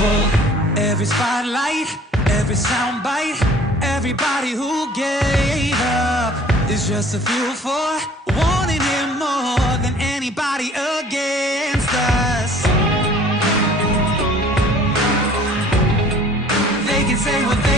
Well, every spotlight, every soundbite, everybody who gave up is just a fuel for wanting him more than anybody against us. They can say what they